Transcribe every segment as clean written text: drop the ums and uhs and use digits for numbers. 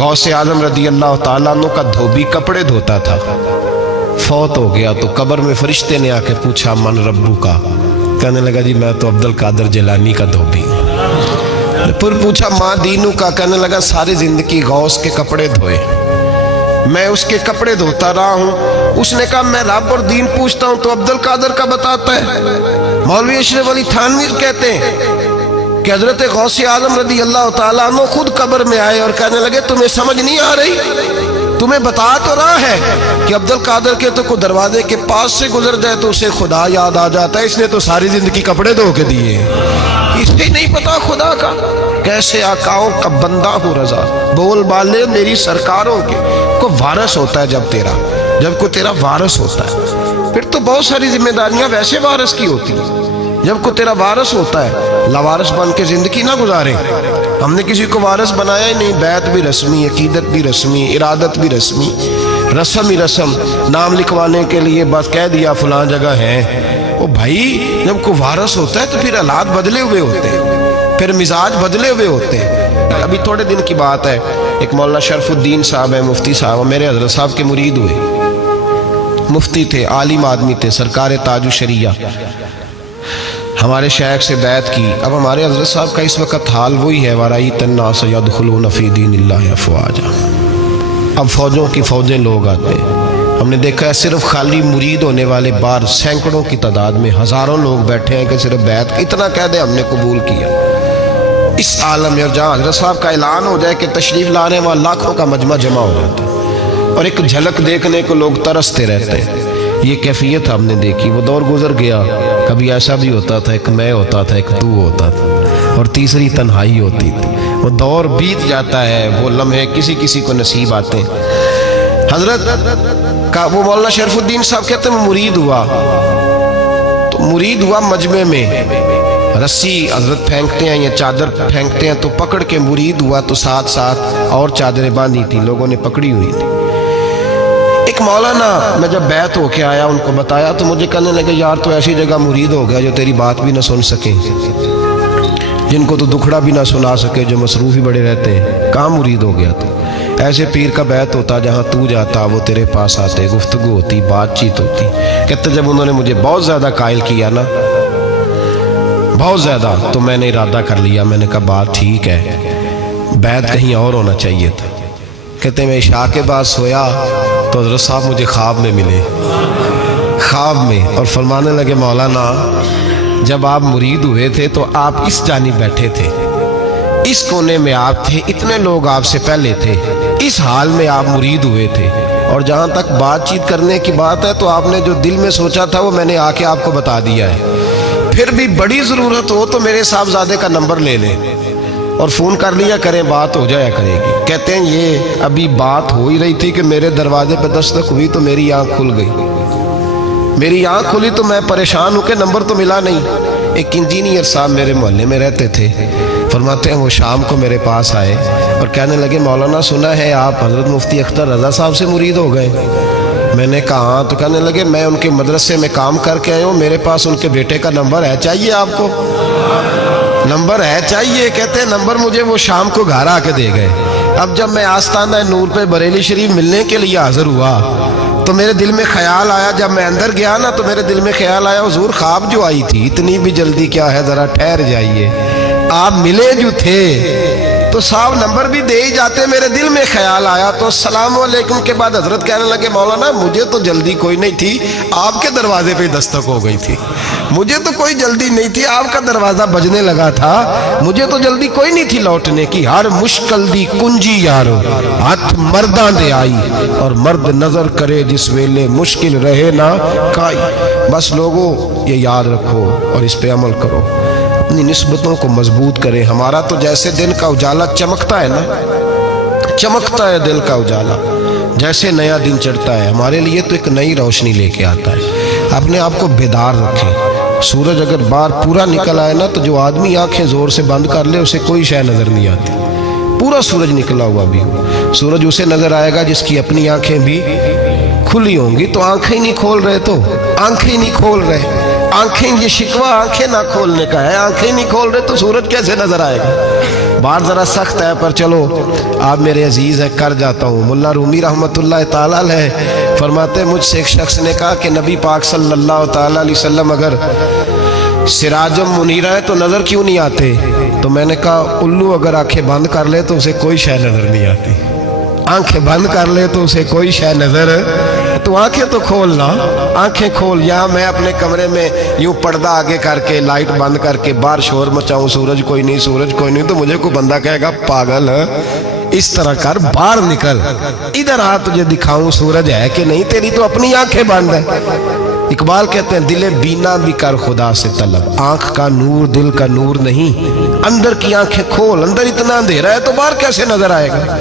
गौस आजम रदी अल्लाह ताला अन्हु का धोबी कपड़े धोता था, फौत हो गया तो कब्र में फरिश्ते ने आके पूछा मन रब्बू का, कहने लगा जी मैं तो अब्दुल कादर जिलानी का धोबी। फिर पूछा माँ दीनू का, कहने लगा सारी जिंदगी गौस के कपड़े धोए, मैं उसके कपड़े धोता रहा हूँ। उसने कहा मैं रब और दीन पूछता हूँ तो अब्दुल कादर का बताता है। मौलवी अशरफ अली थानवी कहते हैं कि हजरत गौसे आजम रदी अल्लाह ताला अन्हु खुद कब्र में आए और कहने लगे तुम्हें समझ नहीं आ रही, तुम्हें बता तो रहा है कि अब्दुल कादर के तो कोई दरवाजे के पास से गुजर जाए तो उसे खुदा याद आ जाता है, इसने तो सारी जिंदगी कपड़े धो के दिए, इसे नहीं पता खुदा का। कैसे आकाओं का बंदा हूँ रजा, बोल बाले मेरी सरकारों के। को वारस होता है जब कोई तेरा वारस होता है, फिर तो बहुत सारी जिम्मेदारियां वैसे वारस की होती हैं। जब कोई तेरा वारस होता है, लावारस बन के जिंदगी ना गुजारे। हमने किसी को वारस बनाया ही नहीं, बैत भी रस्मी, अकीदत भी रस्मी, इरादत भी रस्मी, रस्म ही रस्म, नाम लिखवाने के लिए बस कह दिया फलां जगह है। ओ भाई जब कोई वारस होता है तो फिर हालात बदले हुए होते हैं, फिर मिजाज बदले हुए होते हैं। अभी थोड़े दिन की बात है, एक मौलाना शरफुद्दीन साहब है, मुफ्ती साहब, मेरे हजरत साहब के मुरीद हुए, मुफ्ती थे, आलिम आदमी थे, सरकार ताजु शरिया, हमारे शेख से बैत की। अब हमारे हजरत साहब का इस वक्त हाल वही है, वराई तन्नास यदखुलून फी दीनिल्लाहि अफ़वाजा। अब फौजों की फौजें लोग आते हैं, हमने देखा है सिर्फ खाली मुरीद होने वाले बाहर सैकड़ों की तादाद में हजारों लोग बैठे हैं कि सिर्फ बैत इतना कह दे हमने कबूल किया। इस आलम में जहाँ हजरत साहब का ऐलान हो जाए कि तशरीफ लाने वाला लाखों का मजमा जमा हो जाता है और एक झलक देखने को लोग तरसते रहते हैं। ये कैफियत हमने देखी, वो दौर गुजर गया। कभी ऐसा भी होता था, एक मैं होता था, एक तू होता था और तीसरी तन्हाई होती थी। वो दौर बीत जाता है, वो लम्हे किसी किसी को नसीब आते हैं। हजरत का वो मौलाना शरफुद्दीन साहब कहते हैं मुरीद हुआ, तो मुरीद हुआ मजमे में रस्सी हजरत फेंकते हैं या चादर फेंकते हैं तो पकड़ के मुरीद हुआ, तो साथ साथ और चादरें बांधी थी, लोगों ने पकड़ी हुई थी। एक मौलाना मैं जब बैत होके आया उनको बताया तो मुझे कहने लगे यार तो ऐसी जगह मुरीद हो गया जो तेरी बात भी ना सुन सके, जिनको तो दुखड़ा भी ना सुना सके, जो मसरूफ ही बड़े रहते हैं, कहाँ मुरीद हो गया तो। ऐसे पीर का बैत होता जहाँ तू जाता वो तेरे पास आते, गुफ्तगू होती, बातचीत होती। कहते जब उन्होंने मुझे बहुत ज़्यादा कायल किया ना, बहुत ज़्यादा, तो मैंने इरादा कर लिया, मैंने कहा बात ठीक है, बैत कहीं और होना चाहिए था। कहते मैं इशा के बाद सोया तो हज़रत साहब मुझे ख्वाब में मिले, ख्वाब में, और फरमाने लगे मौलाना जब आप मुरीद हुए थे तो आप इस जानिब बैठे थे, इस कोने में आप थे, इतने लोग आपसे पहले थे, इस हाल में आप मुरीद हुए थे, और जहाँ तक बातचीत करने की बात है तो आपने जो दिल में सोचा था वो मैंने आके आपको बता दिया है। फिर भी बड़ी ज़रूरत हो तो मेरे साहबजादे का नंबर ले लें और फ़ोन कर लिया करें, बात हो जाया करेगी। कहते हैं ये अभी बात हो ही रही थी कि मेरे दरवाजे पर दस्तक हुई तो मेरी आँख खुल गई। मेरी आँख खुली तो मैं परेशान हूँ कि नंबर तो मिला नहीं। एक इंजीनियर साहब मेरे मोहल्ले में रहते थे, फरमाते हैं वो शाम को मेरे पास आए और कहने लगे मौलाना सुना है आप हज़रत मुफ्ती अख्तर रज़ा साहब से मुरीद हो गए। मैंने कहा हाँ, तो कहने लगे मैं उनके मदरसे में काम करके आया हूँ, मेरे पास उनके बेटे का नंबर है, चाहिए आपको? नंबर है चाहिए? कहते हैं नंबर मुझे वो शाम को घर आके दे गए। अब जब मैं आस्ताना नूर पे बरेली शरीफ मिलने के लिए हाजिर हुआ तो मेरे दिल में ख्याल आया, जब मैं अंदर गया ना तो मेरे दिल में ख्याल आया हुजूर ख्वाब जो आई थी इतनी भी जल्दी क्या है, ज़रा ठहर जाइए, आप मिले जो थे तो साहब नंबर भी दे ही जाते। मेरे दिल में ख्याल आया तो अस्सलाम वालेकुम के बाद हजरत कहने लगे मौलाना मुझे तो जल्दी कोई नहीं थी, आपके दरवाजे पे दस्तक हो गई थी, मुझे तो कोई जल्दी नहीं थी, आपका दरवाजा बजने लगा था, मुझे तो जल्दी कोई नहीं थी लौटने की। हर मुश्किल दी कुंजी यारो हाथ मर्दां दे आई और मर्द नजर करे जिस वेले मुश्किल रहे ना काई। बस लोगों ये याद रखो और इस पे अमल करो, अपनी निस्बतों को मजबूत करें। हमारा तो जैसे दिन का उजाला चमकता है ना, चमकता है दिल का उजाला, जैसे नया दिन चढ़ता है हमारे लिए तो एक नई रोशनी लेके आता है। अपने आप को बेदार रखें। सूरज अगर बाहर पूरा निकल आए ना तो जो आदमी आंखें जोर से बंद कर ले उसे कोई शय नजर नहीं आती, पूरा सूरज निकला हुआ भी हो। सूरज उसे नजर आएगा जिसकी अपनी आंखें भी खुली होंगी। तो आंखें नहीं खोल रहे, तो आंखें नहीं खोल रहे, आंखें, ये शिकवा आंखें ना खोलने का है, आंखें नहीं खोल रहे तो सूरज कैसे नजर आएगा? बात ज़रा सख्त है पर चलो आप मेरे अजीज़ हैं, कर जाता हूँ। मुल्ला रूमी रहमतुल्लाह ताला अलैह फरमाते, मुझसे एक शख्स ने कहा कि नबी पाक सल्लल्लाहु ताला अलैहि वसल्लम अगर सिराजम मुनीरा है तो नज़र क्यों नहीं आते? तो मैंने कहा उल्लू अगर आंखें बंद कर ले तो उसे कोई शय नज़र नहीं आती। आंखें बंद कर ले तो उसे कोई शय नज़र, तो आंखें तो खोल ना, आंखें खोल। यहाँ मैं अपने कमरे में यूं पर्दा आगे करके लाइट बंद करके बाहर शोर मचाऊं, सूरज कोई नहीं, सूरज कोई नहीं, तो मुझे कोई बंदा कहेगा पागल है। इस तरह कर, बाहर निकल, इधर आ तुझे दिखाऊं सूरज है कि नहीं, तेरी तो अपनी आंखें बंद है। इकबाल कहते हैं दिले बीना भी कर खुदा से तलब, आंख का नूर दिल का नूर नहीं, अंदर की आंखें खोल। अंदर इतना अंधेरा है तो बाहर कैसे नजर आएगा?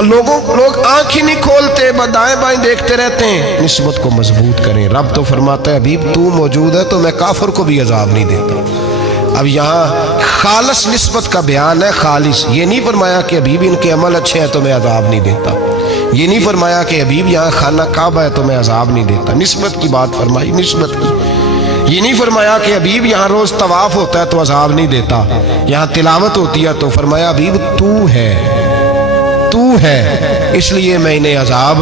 लोग आंख ही नहीं खोलते, दाएं बाएं देखते रहते हैं। निस्बत को मजबूत करें। रब तो फरमाता है हबीब तू मौजूद है तो मैं काफिर को भी अजाब नहीं देता। अब यहाँ खालिस निस्बत का बयान है, खालिस। ये नहीं फरमाया कि हबीब इनके अमल अच्छे हैं तो मैं अजाब नहीं देता। ये नहीं फरमाया कि हबीब यहाँ खाना काबा है तो मैं अजाब नहीं देता। निस्बत की बात फरमाई, निस्बत की। ये नहीं फरमाया कि हबीब यहाँ रोज तवाफ होता है तो अजाब नहीं देता। यहाँ तिलावत होती है तो फरमाया हबीब तू है, तू है, इसलिए मैं इन्हें अजाब।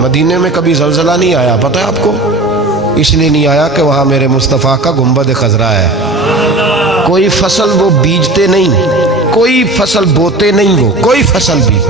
मदीने में कभी जलजला नहीं आया, पता है आपको? इसलिए नहीं आया कि वहाँ मेरे मुस्तफ़ा का गुंबद खजरा है। कोई फसल वो बीजते नहीं, कोई फसल बोते नहीं, वो कोई फसल भी,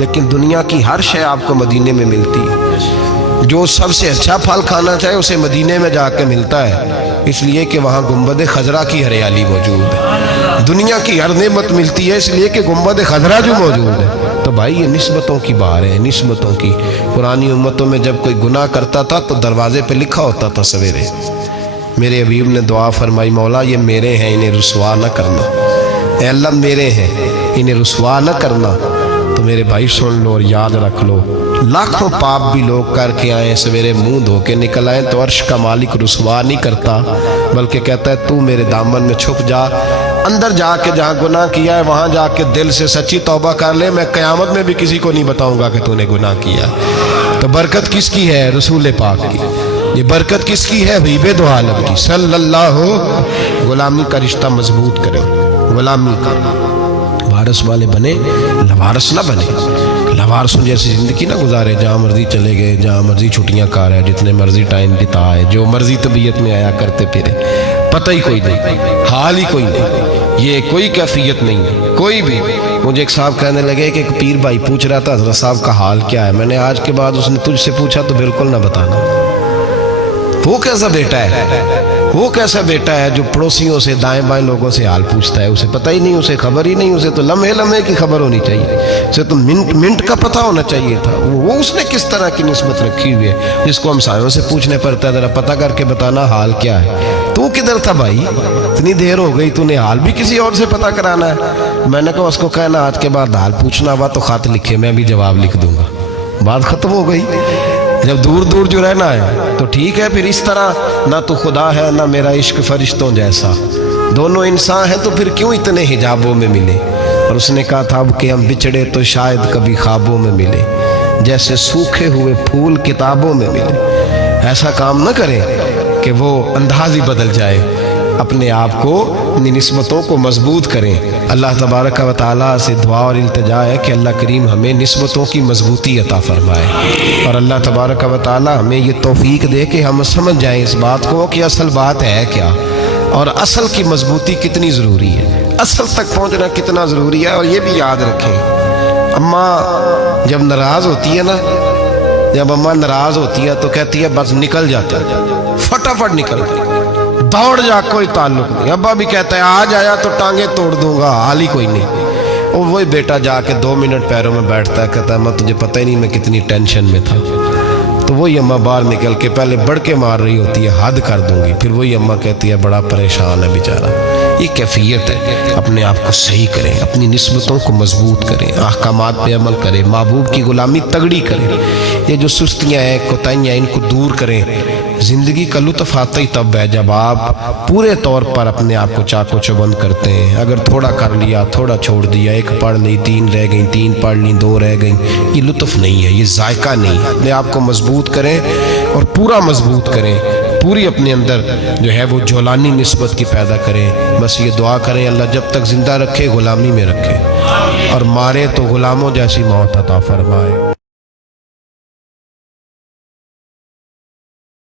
लेकिन दुनिया की हर शय आपको मदीने में मिलती है। जो सबसे अच्छा फल खाना चाहे उसे मदीने में जाके मिलता है, इसलिए कि वहाँ गुंबद खजरा की हरियाली मौजूद है। दुनिया की हर नेमत मिलती है इसलिए कि गुंबद खजरा जो मौजूद है। तो भाई ये निस्बतों की बात है, निस्बतों की। पुरानी उम्मतों में जब कोई गुनाह करता था तो दरवाजे पे लिखा होता था सवेरे, मेरे हबीब ने दुआ फरमाई मौला ये मेरे हैं इन्हें रुसवा न करना, ऐ अल्लाह मेरे हैं इन्हें रुसवा न करना। तो मेरे भाई सुन लो और याद रख लो, लाखों पाप भी लोग करके आए, सवेरे मुंह धो के निकल आए तो अर्श का मालिक रुसवा नहीं करता, बल्कि कहता है तू मेरे दामन में छुप जा, अंदर जाके जहाँ गुनाह किया है वहाँ जाके दिल से सच्ची तौबा कर ले, मैं क़यामत में भी किसी को नहीं बताऊंगा कि तूने गुनाह किया। तो बरकत किसकी है? रसूल पाक की। ये बरकत किसकी है? हबीब दो आलम की सल्लल्लाहु। गुलामी का रिश्ता मजबूत करें, गुलामी का वारस वाले बने, लवारस ना बने। लवारसों जैसी जिंदगी ना गुजारे, जहाँ मर्जी चले गए, जहाँ मर्जी छुट्टियाँ कार है, जितने मर्जी टाइम बिताए, जो मर्जी तबीयत में आया करते फिरे, पता ही कोई नहीं, हाल ही कोई नहीं, ये कोई कैफियत नहीं है कोई भी। मुझे एक साहब कहने लगे कि एक पीर भाई पूछ रहा था हज़रत साहब का हाल क्या है। मैंने आज के बाद उसने तुझसे पूछा तो बिल्कुल ना बताना। वो कैसा बेटा है, वो कैसा बेटा है जो पड़ोसियों से दाएं बाएं लोगों से हाल पूछता है? उसे पता ही नहीं, उसे खबर ही नहीं, उसे तो लम्हे लम्हे की खबर होनी चाहिए, उसे तो मिनट मिनट का पता होना चाहिए था। वो उसने किस तरह की निस्बत रखी हुई है जिसको हम सायों से पूछने पड़ता है, ज़रा पता करके बताना हाल क्या है। तू किधर था भाई, इतनी देर हो गई, तूने हाल भी किसी और से पता कराना है? मैंने कहा उसको कहना आज के बाद हाल पूछना हुआ तो खत लिखे, मैं भी जवाब लिख दूंगा, बात खत्म हो गई। जब दूर दूर जो रहना है तो ठीक है, फिर इस तरह ना तो खुदा है ना मेरा इश्क फरिश्तों जैसा, दोनों इंसान हैं तो फिर क्यों इतने हिजाबों में मिले? और उसने कहा था अब कि हम बिछड़े तो शायद कभी ख्वाबों में मिले, जैसे सूखे हुए फूल किताबों में मिले। ऐसा काम न करें कि वो अंदाज ही बदल जाए, अपने आप को, अपनी निस्बतों को मजबूत करें। अल्लाह तबारक व तआला से दुआ और इल्तिजा है कि अल्लाह करीम हमें निस्बतों की मजबूती अता फरमाए, और अल्लाह तबारक व तआला हमें ये तौफीक दे कि हम समझ जाएं इस बात को कि असल बात है क्या, और असल की मजबूती कितनी ज़रूरी है, असल तक पहुँचना कितना ज़रूरी है। और ये भी याद रखें, अम्मा जब नाराज़ होती है ना, जब अम्मा नाराज़ होती है तो कहती है बस निकल जाते, फटाफट निकल, दौड़ जा, कोई ताल्लुक नहीं। अब्बा भी कहता है आज आया तो टांगे तोड़ दूंगा, हाल ही कोई नहीं। और वही बेटा जाके 2 मिनट पैरों में बैठता है, कहता है मैं तुझे पता ही नहीं मैं कितनी टेंशन में था। तो वही अम्मा बाहर निकल के पहले बढ़ के मार रही होती है, हद कर दूंगी, फिर वही अम्मा कहती है बड़ा परेशान है बेचारा। ये कैफियत है, अपने आप को सही करें, अपनी निस्बतों को मजबूत करें, अहकामात पे अमल करें, महबूब की गुलामी तगड़ी करें। ये जो सुस्तियाँ हैं, कोताहियाँ, इनको दूर करें। ज़िंदगी का लुत्फ़ आता ही तब है जब आप पूरे तौर पर अपने आप को चाको चौबंद करते हैं। अगर थोड़ा कर लिया, थोड़ा छोड़ दिया, 1 पढ़ ली, 3 रह गई, 3 पढ़ ली, 2 रह गई, ये लुत्फ़ नहीं है, ये जायका नहीं है। अपने आप को मजबूत करें और पूरा मजबूत करें, پوری اپنے اندر جو ہے وہ جولانی نسبت کی پیدا کریں۔ بس یہ دعا کریں اللہ جب تک زندہ رکھے غلامی میں رکھے، اور مارے تو غلاموں جیسی موت عطا فرمائے۔